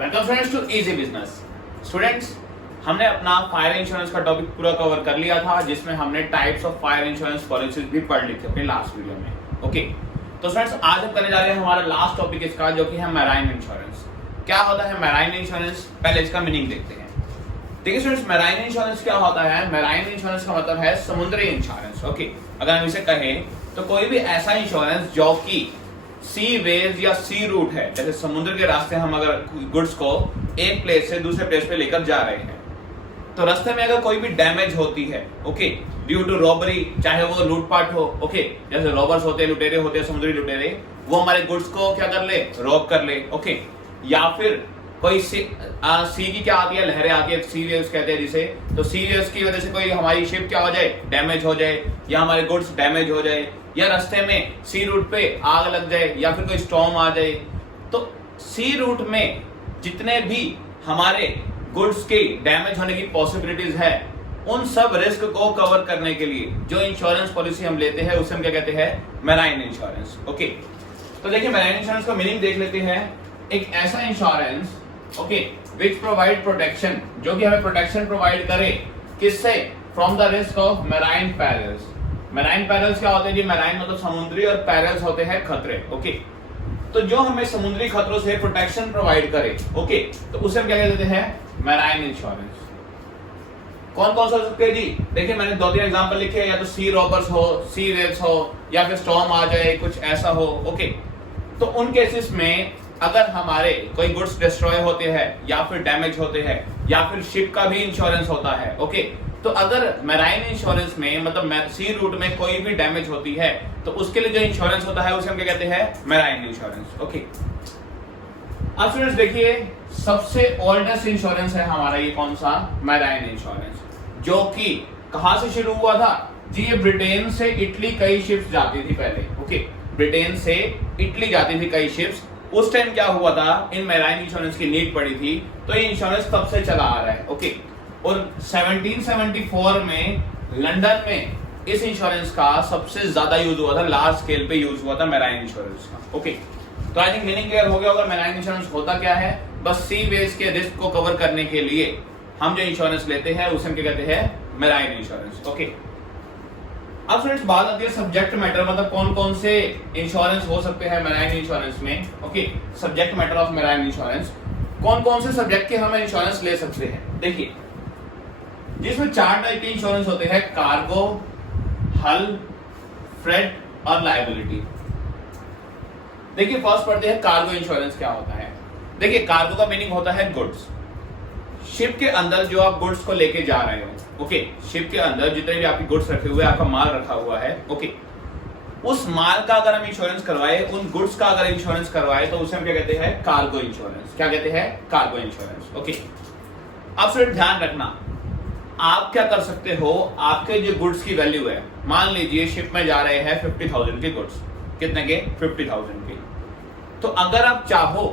Welcome students to easy business. Students, हमने अपना fire insurance का टॉपिक पूरा कवर कर लिया था, जिसमें हमने types of fire insurance policies भी पढ़ ली थी अपने लास्ट वीडियो में। ओके, तो स्टूडेंट्स आज हम करने जा रहे हैं हमारा लास्ट टॉपिक इसका, जो कि है मैराइन इंश्योरेंस। क्या होता है मैराइन इंश्योरेंस, पहले इसका मीनिंग देखते हैं। देखिए स्टूडेंट्स, मैराइन इंश्योरेंस क्या होता है? मैराइन इंश्योरेंस का मतलब है समुद्री इंश्योरेंस। ओके, अगर हम इसे कहें तो कोई भी ऐसा इंश्योरेंस जो कि सी वेज या सी रूट है, जैसे समुद्र के रास्ते हम अगर गुड्स को एक प्लेस से दूसरे प्लेस पे लेकर जा रहे हैं, तो रास्ते में अगर कोई भी डैमेज होती है, ओके, ड्यू टू रॉबरी, चाहे वो लूटपाट हो, ओके, जैसे रॉबर्स होते हैं, लुटेरे होते हैं, समुद्री लुटेरे, वो हमारे गुड्स को क्या कर ले, रॉब कर ले, ओके, या फिर कोई सी की क्या आती है, लहरें आती है, सी वेव्स कहते हैं जिसे, तो सी वेव्स की वजह से कोई हमारी शिप क्या हो जाए, डैमेज हो जाए, या हमारे गुड्स डैमेज हो जाए, या रास्ते में सी रूट पे आग लग जाए, या फिर कोई स्टॉर्म आ जाए, तो सी रूट में जितने भी हमारे गुड्स के डैमेज होने की पॉसिबिलिटीज है, उन सब रिस्क को कवर करने के लिए जो इंश्योरेंस पॉलिसी हम लेते हैं उसे हम क्या कहते हैं, मैराइन इंश्योरेंस। ओके, तो देखिए मैराइन इंश्योरेंस का मीनिंग देख लेते हैं। एक ऐसा insurance, okay, which provide protection, जो कि हमें प्रोटेक्शन प्रोवाइड करे, किससे? From the risk of marine parallels. Marine parallels क्या होते हैं जी? मैराइन मतलब समुद्री, और पैरल्स होते हैं खतरे। ओके, तो जो हमें समुद्री खतरों से प्रोटेक्शन प्रोवाइड करे, ओके, तो उसे हम क्या कहते हैं, मैराइन इंश्योरेंस। कौन कौन सा हो सकते हैं जी? देखिए मैंने 2-3 एग्जांपल लिखे हैं, या तो सी रॉबर्स हो, सी वेव्स हो, या फिर स्टॉर्म आ जाए, कुछ ऐसा हो। ओके, तो उन केसेस में अगर हमारे कोई गुड्स डिस्ट्रॉय होते हैं, या फिर डैमेज होते हैं, या फिर शिप का भी इंश्योरेंस होता है, ओके, तो अगर मैराइन इंश्योरेंस में मतलब सी रूट में कोई भी डैमेज होती है, तो उसके लिए जो इंश्योरेंस होता है उसे हम क्या कहते हैं, मैराइन इंश्योरेंस। ओके, अब स्टूडेंट्स देखिए, सबसे ओल्डेस्ट इंश्योरेंस है हमारा ये कौन सा? मैराइन इंश्योरेंस, जो कि कहां से शुरू हुआ था जी? ये ब्रिटेन से इटली कई शिप्स जाती थी पहले। ओके, ब्रिटेन से इटली जाती थी कई शिप्स। उस टाइम क्या हुआ था, इन मैराइन इंश्योरेंस की नीड पड़ी थी, तो ये इंश्योरेंस तब से चला आ रहा है। ओके, और 1774 में लंदन में इस इंश्योरेंस का सबसे ज्यादा यूज हुआ था, लार्ज स्केल पे यूज हुआ था मैराइन इंश्योरेंस का। ओके, तो आई थिंक मीनिंग क्लियर हो गया होगा। मैराइन इंश्योरेंस होता क्या है? बस सी वेज के रिस्क को कवर करने के लिए हम जो इंश्योरेंस लेते हैं उसे हम क्या कहते हैं, मैराइन इंश्योरेंस। ओके, अब स्टूडेंट्स बात आती है सब्जेक्ट मैटर, मतलब कौन कौन से इंश्योरेंस हो सकते हैं मैराइन इंश्योरेंस में। Okay, subject matter of marine insurance, कौन कौन से सब्जेक्ट के हम इंश्योरेंस ले सकते हैं? देखिए, जिसमें 4 टाइप के इंश्योरेंस होते हैं, कार्गो, हल, फ्रेट और लायबिलिटी। देखिए फर्स्ट पढ़ते हैं कार्गो इंश्योरेंस क्या होता है। देखिए कार्गो का मीनिंग होता है गुड्स। शिप के अंदर जो आप गुड्स को लेके जा रहे हो, ओके, शिप के अंदर जितने भी आपके गुड्स रखे हुए, आपका माल रखा हुआ है, ओके, उस माल का अगर हम इंश्योरेंस करवाए, उन गुड्स का अगर इंश्योरेंस करवाए, तो उसे हम क्या कहते हैं, कार्गो इंश्योरेंस। क्या कहते हैं? Cargo insurance. ओके, अब सिर्फ ध्यान रखना, आप क्या कर सकते हो, आपके जो गुड्स की वैल्यू है, मान लीजिए शिप में जा रहे हैं 50,000 के गुड्स, कितने के? 50,000 के। तो अगर आप चाहो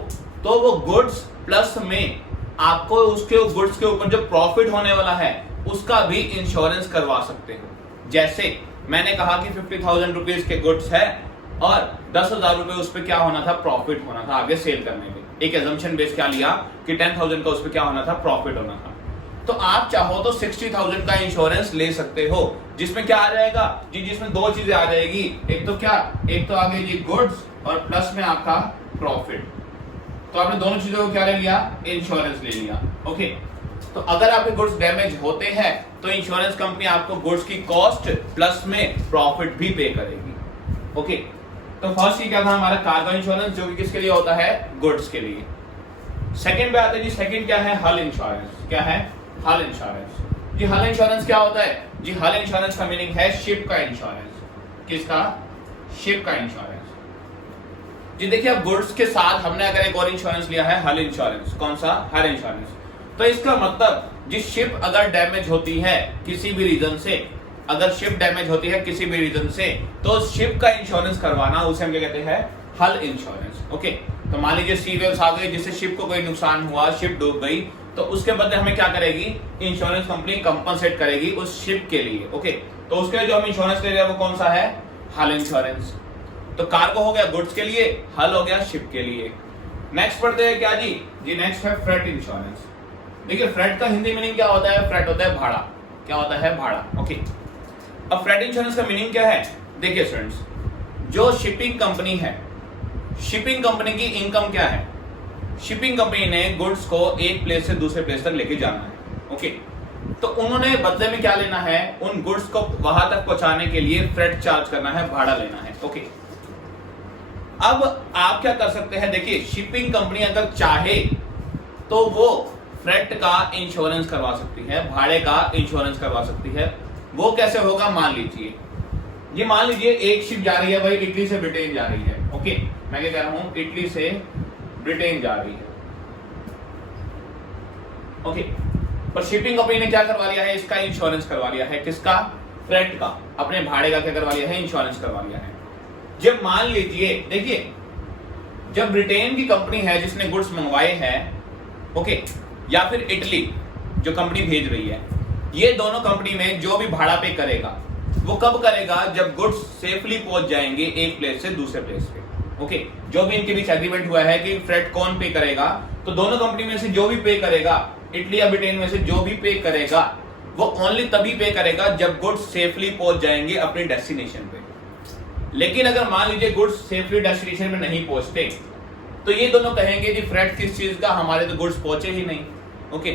तो वो गुड्स प्लस में आपको उसके गुड्स के ऊपर जो प्रॉफिट होने वाला है उसका भी इंश्योरेंस करवा सकते हो। जैसे मैंने कहा कि 50,000 रुपीज के गुड्स है और 10,000 रुपए उस पर क्या होना था, प्रॉफिट होना था आगे सेल करने पे। एक एजम्पशन बेस क्या लिया कि 10,000 का उस पर क्या होना था, प्रॉफिट होना था। तो आप चाहो तो 60,000 का इंश्योरेंस ले सकते हो, जिसमें क्या आ जाएगा जी? जिसमें 2 चीजें आ जाएगी, एक तो क्या, एक तो आ गई जी गुड्स, और प्लस में आपका प्रॉफिट। तो आपने दोनों चीजों को क्या ले लिया, इंश्योरेंस ले लिया। ओके, तो अगर आपके गुड्स डैमेज होते हैं तो इंश्योरेंस कंपनी आपको गुड्स की कॉस्ट प्लस में प्रॉफिट भी पे करेगी। ओके, तो फर्स्ट ही क्या था हमारा, कार्गो इंश्योरेंस, जो कि किसके लिए होता है, गुड्स के लिए। सेकंड पे आते हैं जी, सेकंड क्या है, हल इंश्योरेंस। क्या है? हल इंश्योरेंस। जी हल इंश्योरेंस क्या होता है जी? हल इंश्योरेंस का मीनिंग है शिप का इंश्योरेंस। किसका? शिप का इंश्योरेंस। जी देखिए, अब गुड्स के साथ हमने अगर एक और इंश्योरेंस लिया है, हल इंश्योरेंस। कौन सा? हल इंश्योरेंस। तो इसका मतलब जी शिप अगर डैमेज होती है किसी भी रीजन से, अगर शिप डैमेज होती है किसी भी रीजन से, तो शिप का इंश्योरेंस करवाना उसे हम क्या कहते हैं, हल इंश्योरेंस। ओके, तो मान लीजिए सी वेव्स आ गई, जिससे शिप को कोई नुकसान हुआ, शिप डूब गई, तो उसके बदले हमें क्या करेगी, इंश्योरेंस कंपनी कंपनसेट करेगी उस शिप के लिए। ओके, तो उसके लिए जो हम इंश्योरेंस ले रहे हैं वो कौन सा है, हल इंश्योरेंस। तो कार्गो हो गया गुड्स के लिए, हल हो गया शिप के लिए। नेक्स्ट पढ़ते हैं क्या जी? जी नेक्स्ट है फ्रेट इंश्योरेंस। देखिए फ्रेट का हिंदी मीनिंग क्या होता है? फ्रेट होता है भाड़ा। क्या होता है? भाड़ा। ओके, अब फ्रेट इंश्योरेंस का मीनिंग क्या है? देखिए स्टूडेंट्स, जो शिपिंग कंपनी है, शिपिंग कंपनी की इनकम क्या है? शिपिंग कंपनी ने गुड्स को एक प्लेस से दूसरे प्लेस तक लेके जाना है। ओके, तो उन्होंने बदले में क्या लेना है? उन गुड्स को वहां तक पहुंचाने के लिए फ्रेट चार्ज करना है, भाड़ा लेना है। ओके, अब आप क्या कर सकते हैं? देखिए शिपिंग कंपनी अगर चाहे तो वो फ्रेट का इंश्योरेंस करवा सकती है, भाड़े का इंश्योरेंस करवा सकती है। वो कैसे होगा? मान लीजिए ये मान लीजिए एक शिप जा रही है भाई, इटली से ब्रिटेन जा रही है। ओके, मैं क्या कह रहा हूं? इटली से ब्रिटेन जा रही है। ओके, पर शिपिंग कंपनी ने क्या करवा लिया है? इसका इंश्योरेंस करवा लिया है। किसका? फ्रेट का। अपने भाड़े का क्या करवा लिया है? इंश्योरेंस करवा लिया है। जब मान लीजिए, देखिए जब ब्रिटेन की कंपनी है जिसने गुड्स मंगवाए हैं, ओके, या फिर इटली जो कंपनी भेज रही है, ये दोनों कंपनी में जो भी भाड़ा पे करेगा वो कब करेगा? जब गुड्स सेफली पहुंच जाएंगे एक प्लेस से दूसरे प्लेस पे। ओके, जो भी इनके बीच एग्रीमेंट हुआ है कि फ्रेट कौन पे करेगा, तो दोनों कंपनी में से जो भी पे करेगा, इटली या ब्रिटेन में से जो भी पे करेगा, वो ओनली तभी पे करेगा जब गुड्स सेफली पहुंच जाएंगे अपने डेस्टिनेशन पे। लेकिन अगर मान लीजिए गुड्स सेफली डेस्टिनेशन में नहीं पहुंचते, तो ये दोनों कहेंगे कि फ्रेट किस चीज का? हमारे तो गुड्स पहुंचे ही नहीं। ओके,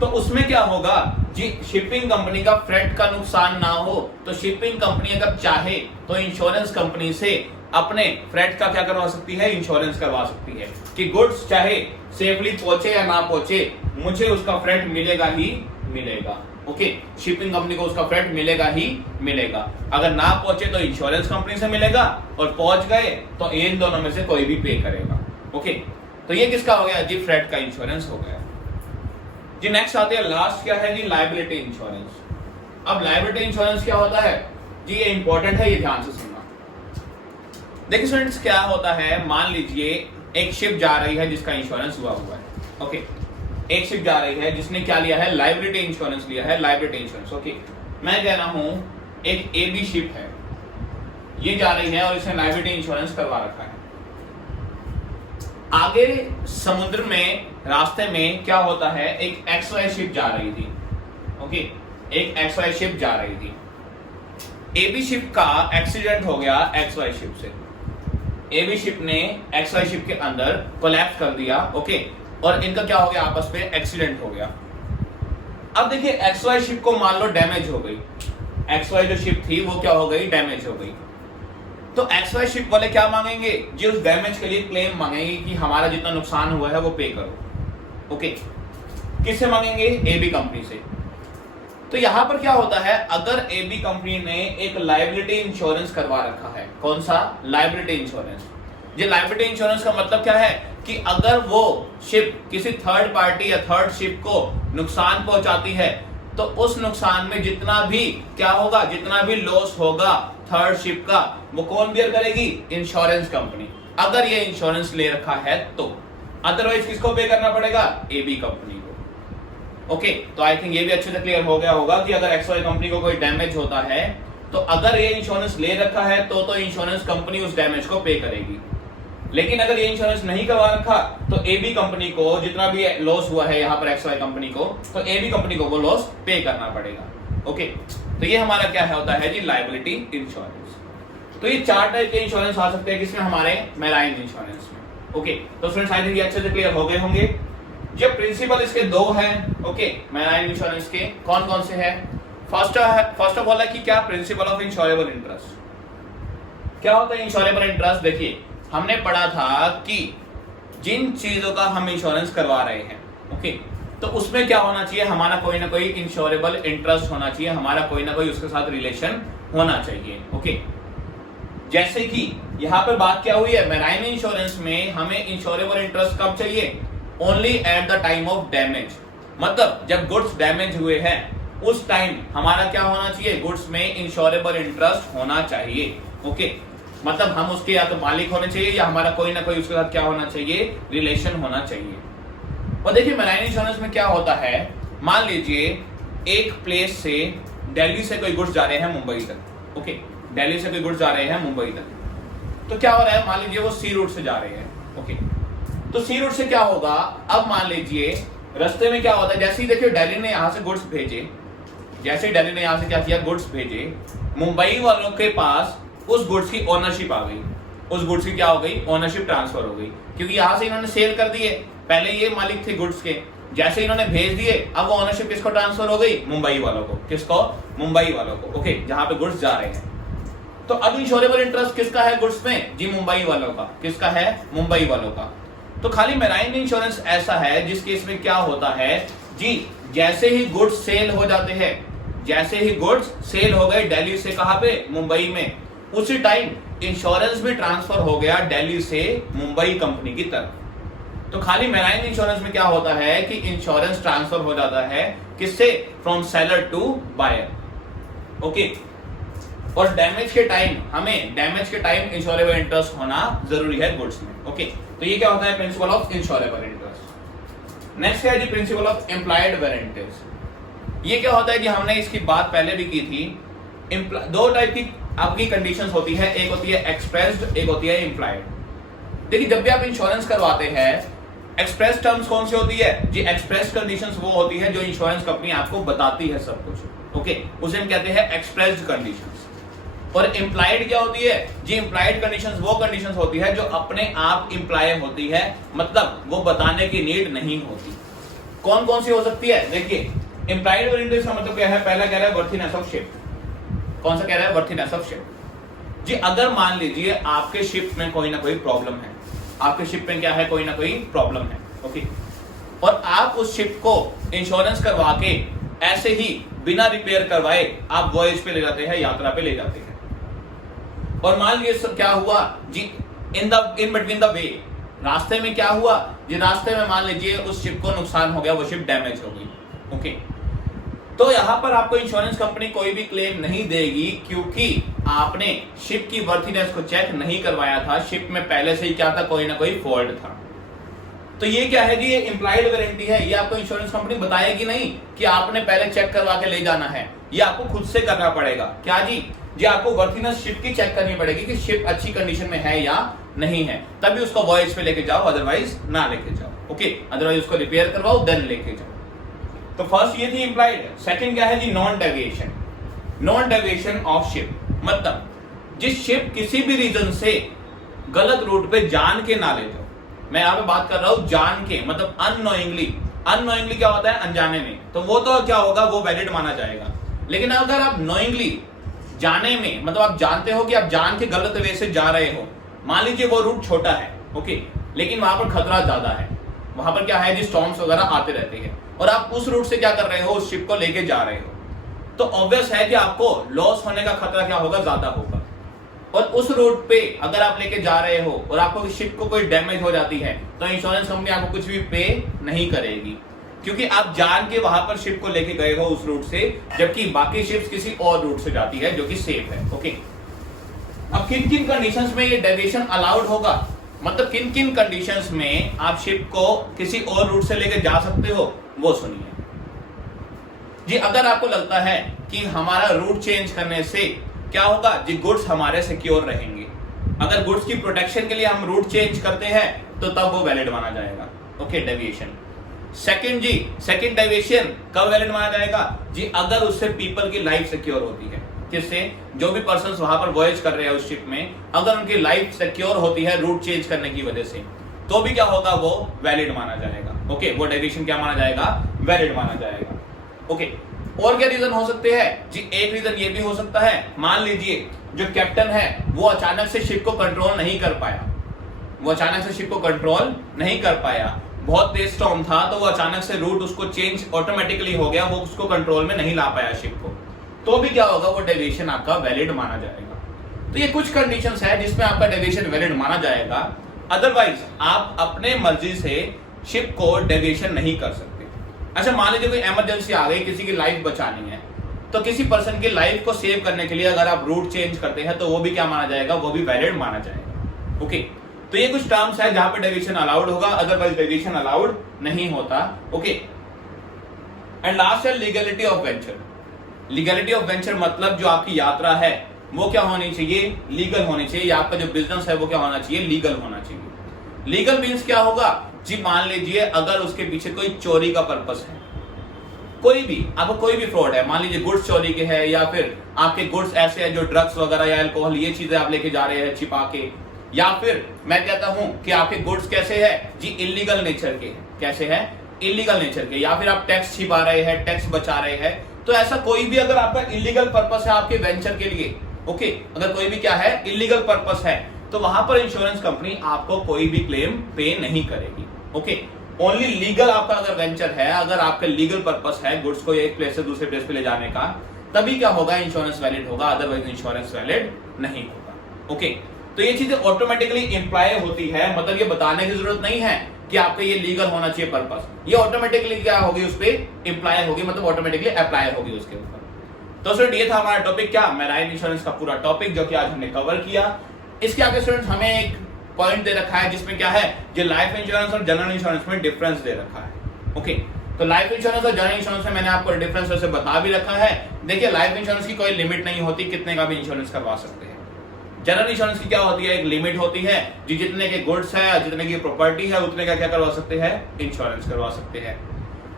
तो उसमें क्या होगा जी? शिपिंग कंपनी का फ्रेट का नुकसान ना हो तो शिपिंग कंपनी अगर चाहे तो इंश्योरेंस कंपनी से अपने फ्रेट का क्या करवा सकती है? इंश्योरेंस करवा सकती है कि गुड्स चाहे सेफली पहुंचे या ना पहुंचे, मुझे उसका फ्रेट मिलेगा ही मिलेगा। ओके, शिपिंग कंपनी को उसका फ्रेट मिलेगा ही मिलेगा। अगर ना पहुंचे तो इंश्योरेंस कंपनी से मिलेगा, और पहुंच गए तो इन दोनों में से कोई भी पे करेगा। ओके, तो ये किसका हो गया जी? फ्रेट का इंश्योरेंस हो गया जी। नेक्स्ट आते हैं, लास्ट क्या है जी? Liability insurance. अब लायबिलिटी इंश्योरेंस क्या होता है जी? ये इंपॉर्टेंट है, ये ध्यान से सुनना। देखिए स्टूडेंट्स, क्या होता है? मान लीजिए एक शिप जा रही है जिसका इंश्योरेंस हुआ है। ओके, एक शिप जा रही है जिसने क्या लिया है? लायबिलिटी इंश्योरेंस लिया है। Liability insurance. ओके, मैं कह रहा हूं एक एबी शिप है, ये जा रही है और इसने लायबिलिटी इंश्योरेंस करवा रखा है। आगे समुद्र में रास्ते में क्या होता है? एक XY शिप जा रही थी। ओके, एक XY शिप जा रही थी। एबी शिप का एक्सीडेंट हो गया XY शिप से। एबी शिप ने XY शिप के अंदर कोलैप्स कर दिया। ओके, और इनका क्या हो गया? आपस में एक्सीडेंट हो गया। अब देखिए XY शिप को मान लो डैमेज हो गई। XY जो शिप थी वो क्या हो गई? डैमेज हो गई। तो XY शिप वाले क्या मांगेंगे जी? उस डैमेज के लिए क्लेम मांगेंगे कि हमारा जितना नुकसान हुआ है वो पे करो। ओके, किससे मांगेंगे? एबी कंपनी से। तो यहां पर क्या होता है? अगर एबी कंपनी ने एक लायबिलिटी इंश्योरेंस करवा रखा है। कौन सा? Liability insurance. ये लायबिलिटी इंश्योरेंस का मतलब क्या है कि अगर वो शिप किसी थर्ड पार्टी या थर्ड शिप को नुकसान पहुंचाती है, तो उस नुकसान में जितना भी क्या होगा, जितना भी लॉस होगा थर्ड शिप का, वो कौन बियर करेगी? इंश्योरेंस कंपनी, अगर ये इंश्योरेंस ले रखा है तो। अदरवाइज किसको पे करना पड़ेगा? एबी कंपनी को। ओके, तो आई थिंक ये भी अच्छे से क्लियर हो गया होगा कि अगर XY कंपनी को कोई डैमेज होता है तो अगर ये इंश्योरेंस ले रखा है तो इंश्योरेंस कंपनी उस डैमेज को पे करेगी। लेकिन अगर ये इंश्योरेंस नहीं करवा रखा तो एबी कंपनी को जितना भी लॉस हुआ है यहाँ पर XY कंपनी को, तो एबी कंपनी को वो लॉस पे करना पड़ेगा। ओके, तो ये हमारा क्या है होता है जी? Liability insurance. तो ये चार टाइप के इंश्योरेंस आ सकते हैं किसमें? हमारे मैराइन इंश्योरेंस में। ओके, तो स्टूडेंट्स आई थिंक ये अच्छे से क्लियर हो गए होंगे। जो प्रिंसिपल इसके दो हैं, ओके, मैराइन इंश्योरेंस के कौन कौन से हैं? फर्स्ट ऑफ ऑल है कि क्या? Principle of insurable interest. क्या होता है इंश्योरेबल इंटरेस्ट? देखिए हमने पढ़ा था कि जिन चीजों का हम इंश्योरेंस करवा रहे हैं, ओके, तो उसमें क्या होना चाहिए? हमारा कोई ना कोई इंश्योरेबल इंटरेस्ट होना चाहिए, हमारा कोई ना कोई उसके साथ रिलेशन होना चाहिए। ओके, जैसे कि यहाँ पर बात क्या हुई है? मैराइन इंश्योरेंस में हमें इंश्योरेबल इंटरेस्ट कब चाहिए? Only at the time of damage. मतलब जब गुड्स डैमेज हुए हैं उस टाइम हमारा क्या होना चाहिए? गुड्स में इंश्योरेबल इंटरेस्ट होना चाहिए। ओके, मतलब हम उसके या तो मालिक होने चाहिए या हमारा कोई ना कोई उसके साथ क्या होना चाहिए? रिलेशन होना चाहिए। और देखिए मैराइन इंश्योरेंस में क्या होता है? मान लीजिए एक प्लेस से दिल्ली से कोई गुड्स जा रहे हैं मुंबई तक। ओके, दिल्ली से कोई गुड्स जा रहे हैं मुंबई तक, तो क्या हो रहा है? मान लीजिए वो सी रूट से जा रहे हैं। ओके, तो सी रूट से क्या होगा, अब मान लीजिए रास्ते में क्या होता है, जैसे ही देखिए दिल्ली ने यहां से गुड्स भेजे, जैसे ही दिल्ली ने यहां से क्या किया, गुड्स भेजे, मुंबई वालों के पास उस गुड्स की ओनरशिप आ गई, उस गुड्स की क्या हो गई, ओनरशिप ट्रांसफर हो गई, क्योंकि यहां से इन्होंने सेल कर दिए, पहले ये मालिक थे गुड्स के, जैसे इन्होंने भेज दिए अब वो ओनरशिप किसको ट्रांसफर हो गई, मुंबई वालों को, किसको, मुंबई वालों को, ओके, जहां पे गुड्स जा रहे हैं। तो अब इंश्योरेबल इंटरेस्ट किसका है गुड्स में, जी मुंबई वालों का, किसका है, मुंबई वालों का। तो खाली मेराइन इंश्योरेंस ऐसा है जिस केस में क्या होता है जी, जैसे ही गुड्स सेल हो जाते हैं, जैसे ही गुड्स सेल हो गए दिल्ली से कहां पे, मुंबई में, उसी टाइम इंश्योरेंस भी ट्रांसफर हो गया दिल्ली से मुंबई कंपनी की तरफ। तो खाली मेराइन इंश्योरेंस में क्या होता है कि इंश्योरेंस ट्रांसफर हो जाता है किससे, from seller to buyer, okay. और डैमेज के टाइम, हमें डैमेज के टाइम इंश्योरेबल इंटरेस्ट होना जरूरी है गुड्स में, ओके। तो ये क्या होता है, principle of insurable interest. Next है जी प्रिंसिपल ऑफ इम्प्लाइड वारंटीज। ये क्या होता है कि हमने इसकी बात पहले भी की थी, दो टाइप की आपकी कंडीशंस होती है, एक होती है एक्सप्रेस्ड, एक होती है इम्प्लाइड। देखिए जब भी आप इंश्योरेंस करवाते हैं, एक्सप्रेस टर्म्स कौन सी होती है जी, एक्सप्रेस कंडीशंस वो होती है जो इंश्योरेंस कंपनी आपको बताती है सब कुछ, ओके, उसे हम कहते हैं एक्सप्रेस्ड कंडीशंस। और इम्प्लाइड क्या होती है जी, इम्प्लाइड कंडीशंस वो कंडीशंस होती है जो अपने आप इम्प्लाय होती है, मतलब वो बताने की नीड नहीं होती। कौन कौन सी हो सकती है, देखिए इम्प्लाइड वारंटीज का मतलब क्या है, पहला कह रहा है वर्थीनेस ऑफ शिप। कौन सा कह रहा है, वर्थीनेस ऑफ शिप। जी अगर मान लीजिए आपके शिप में कोई ना कोई प्रॉब्लम है, आपके शिप में क्या है, कोई ना कोई प्रॉब्लम है, ओके, और आप उस शिप को इंश्योरेंस करवा के ऐसे ही बिना रिपेयर करवाए आप वॉयज पे ले जाते हैं, यात्रा पे ले जाते हैं, और मान लीजिए सब क्या हुआ जी, इन बिटवीन द वे, रास्ते में क्या हुआ जी, रास्ते में मान लीजिए उस शिप को नुकसान हो गया, वो शिप डैमेज हो गई, ओके। तो यहां पर आपको इंश्योरेंस कंपनी कोई भी क्लेम नहीं देगी, क्योंकि आपने शिप की वर्थीनेस को चेक नहीं करवाया था, शिप में पहले से ही क्या था, कोई ना कोई फॉल्ट था। तो ये क्या है जी, ये इम्प्लाइड वारंटी है, ये आपको इंश्योरेंस कंपनी बताएगी नहीं कि आपने पहले चेक करवा के ले जाना है, ये आपको खुद से करना पड़ेगा। क्या जी, जी आपको वर्थीनेस शिप की चेक करनी पड़ेगी कि शिप अच्छी कंडीशन में है या नहीं है, तभी उसको वॉयज पे लेके जाओ, अदरवाइज ना लेके जाओ, ओके, अदरवाइज उसको रिपेयर करवाओ देन लेके जाओ। तो फर्स्ट ये थी इम्प्लाइड। सेकंड क्या है जी, non deviation. Non deviation of ship, मतलब जिस शिप किसी भी रीजन से गलत रूट पे जान के ना ले जाओ, मैं यहां पे बात कर रहा हूं जान के, मतलब अननोइंगली। अननोइंगली क्या होता है, अनजाने में, तो वो तो क्या होगा, वो वैलिड माना जाएगा। लेकिन अगर आप नोइंगली, जाने में, मतलब आप जानते हो कि आप जान के गलत वे से जा रहे हो, मान लीजिए वो रूट छोटा है, ओके, लेकिन वहां पर खतरा ज्यादा है, वहां पर क्या है जी, स्टॉर्म्स वगैरह आते रहते हैं, और आप उस रूट से क्या कर रहे हो, उस शिप को लेके जा रहे हो, तो ऑब्वियस है कि आपको लॉस होने का खतरा क्या होगा, ज्यादा होगा। और उस रूट पे अगर आप लेके जा रहे हो और आपको शिप को कोई डैमेज हो जाती है, तो इंश्योरेंस कंपनी आपको कुछ भी पे नहीं करेगी, क्योंकि आप जान के वहां पर शिप को लेके गए हो उस रूट से, जबकि बाकी शिप्स किसी और रूट से जाती है जो कि सेफ है, ओके। अब किन किन कंडीशंस में ये डेविएशन अलाउड होगा, मतलब किन किन कंडीशंस में आप शिप को किसी और रूट से लेके जा सकते हो, वो सुनिए जी। अगर आपको लगता है कि हमारा रूट चेंज करने से क्या होगा जी, गुड्स हमारे सिक्योर रहेंगे, अगर गुड्स की प्रोटेक्शन के लिए हम रूट चेंज करते हैं तो तब वो वैलिड माना जाएगा, ओके, डेविएशन। सेकंड जी, सेकंड डेविएशन कब वैलिड माना जाएगा जी, अगर उससे पीपल की लाइफ सिक्योर होती है, किससे, जो भी पर्सन्स वहां पर वॉयज कर रहे हैं उस शिप में, अगर उनकी लाइफ सिक्योर होती है रूट चेंज करने की वजह से, तो भी क्या होगा, वो वैलिड माना जाएगा, ओके, वो डेविएशन क्या माना जाएगा, वैलिड माना जाएगा, ओके। और क्या रीजन हो सकते हैं जी, एक रीजन ये भी हो सकता है, मान लीजिए जो कैप्टन है वो अचानक से शिप को कंट्रोल नहीं कर पाया, वो अचानक से शिप को कंट्रोल नहीं कर पाया, बहुत तेज स्टॉर्म था, तो वो अचानक से रूट उसको चेंज ऑटोमेटिकली हो गया, वो उसको कंट्रोल में नहीं ला पाया शिप को, तो भी क्या होगा, वो डेविएशन आपका वैलिड माना जाएगा। तो ये कुछ कंडीशंस है जिसमें आपका डेविएशन वैलिड माना जाएगा, अदरवाइज आप अपने मर्जी से शिप को डेविएशन नहीं कर सकते। अच्छा मान लीजिए कोई इमरजेंसी आ गई, किसी की लाइफ बचानी है, तो किसी पर्सन की लाइफ को सेव करने के लिए अगर आप रूट चेंज करते हैं तो वो भी क्या माना जाएगा, वो भी वैलिड माना जाएगा, ओके। तो ये कुछ टर्म्स है जहां पे डेविएशन अलाउड होगा, अदरवाइज डेविएशन अलाउड नहीं होता, ओके। एंड लास्ट है legality of venture. Legality of venture मतलब जो आपकी यात्रा है वो क्या होनी चाहिए, लीगल होनी चाहिए, या आपका जो बिजनेस है वो क्या होना चाहिए, लीगल होना चाहिए। लीगल मीन्स क्या होगा जी, मान लीजिए अगर उसके पीछे कोई चोरी का पर्पस है, कोई भी आपको कोई भी फ्रॉड है, मान लीजिए गुड्स चोरी के है, या फिर आपके गुड्स ऐसे हैं जो ड्रग्स वगैरह या अल्कोहल ये चीजें आप लेके जा रहे हैं छिपा के, या फिर मैं कहता हूं कि आपके गुड्स कैसे है जी, इलीगल नेचर के, कैसे है, इलीगल नेचर के, या फिर आप टैक्स छिपा रहे हैं, टैक्स बचा रहे हैं, तो ऐसा कोई भी अगर आपका इलीगल पर्पस है आपके वेंचर के लिए, ओके, अगर कोई भी क्या है इलीगल पर्पस है, तो वहां पर इंश्योरेंस कंपनी आपको कोई भी क्लेम पे नहीं करेगी। ओके, ओनली लीगल आपका अगर वेंचर है, अगर आपका लीगल पर्पस है गुड्स को एक प्लेस से दूसरे प्लेस पे ले जाने का, तभी क्या होगा, इंश्योरेंस वैलिड होगा, अदरवाइज इंश्योरेंस वैलिड नहीं होगा। ओके, तो ये चीजें ऑटोमेटिकली इंप्लाई होती है, मतलब ये बताने की जरूरत नहीं है कि आपका ये लीगल होना चाहिए पर्पस, ये ऑटोमेटिकली क्या होगी उस पर इंप्लाई होगी, मतलब ऑटोमेटिकली अप्लाई होगी उसके ऊपर। तो स्टूडेंट ये था हमारा टॉपिक, क्या मैराइन इंश्योरेंस का पूरा टॉपिक जो कि आज हमने कवर किया। इसके आगे स्टूडेंट हमें एक पॉइंट दे रखा है जिसमें क्या है, जो लाइफ इंश्योरेंस और जनरल इंश्योरेंस में डिफरेंस दे रखा है। ओके, तो लाइफ इंश्योरेंस और जनरल इंश्योरेंस में मैंने आपको डिफरेंस वैसे बता भी रखा है। देखिए, लाइफ इंश्योरेंस की कोई लिमिट नहीं होती, कितने का भी इंश्योरेंस करवा सकते हैं। जनरल इंश्योरेंस की क्या होती है, एक लिमिट होती है, जितने के गुड्स है, जितने की प्रॉपर्टी है, उतने का क्या करवा सकते हैं, इंश्योरेंस करवा सकते हैं।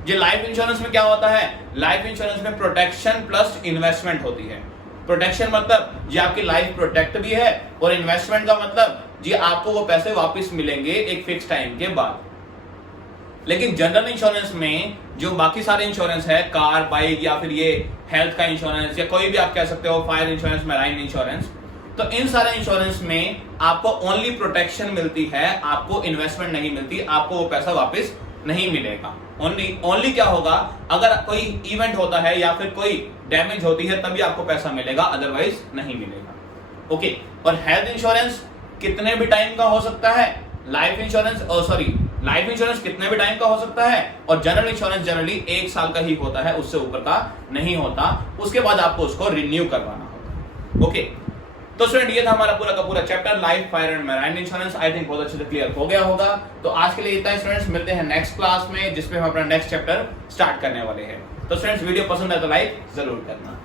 जो लाइफ इंश्योरेंस में क्या होता है, लाइफ इंश्योरेंस में प्रोटेक्शन प्लस इन्वेस्टमेंट होती है। प्रोटेक्शन मतलब जी आपकी लाइफ प्रोटेक्ट भी है, और इन्वेस्टमेंट का मतलब जी आपको वो पैसे वापस मिलेंगे एक फिक्स टाइम के बाद। लेकिन जनरल इंश्योरेंस में जो बाकी सारे इंश्योरेंस है, कार, बाइक, या फिर ये हेल्थ का इंश्योरेंस, या कोई भी आप कह सकते हो, फायर इंश्योरेंस, मैराइन इंश्योरेंस, तो इन सारे इंश्योरेंस में आपको ओनली प्रोटेक्शन मिलती है, आपको इन्वेस्टमेंट नहीं मिलती, आपको वो पैसा वापस नहीं मिलेगा। ओनली क्या होगा, अगर कोई इवेंट होता है या फिर कोई डैमेज होती है तभी आपको पैसा मिलेगा, अदरवाइज नहीं मिलेगा। ओके, और हेल्थ इंश्योरेंस कितने भी टाइम का हो सकता है, लाइफ इंश्योरेंस लाइफ इंश्योरेंस कितने भी टाइम का हो सकता है, और जनरल इंश्योरेंस जनरली 1 साल का ही होता है, उससे ऊपर का नहीं होता, उसके बाद आपको उसको रिन्यू करवाना होता है। ओके, तो स्टूडेंट ये था हमारा पूरा का पूरा chapter life, fire and marine insurance. I think बहुत अच्छे से क्लियर हो गया होगा। तो आज के लिए इतना स्टूडेंट्स, मिलते हैं नेक्स्ट क्लास में जिसमें हम अपना नेक्स्ट चैप्टर स्टार्ट करने वाले हैं। तो स्टूडेंट्स वीडियो पसंद है तो लाइक जरूर करना।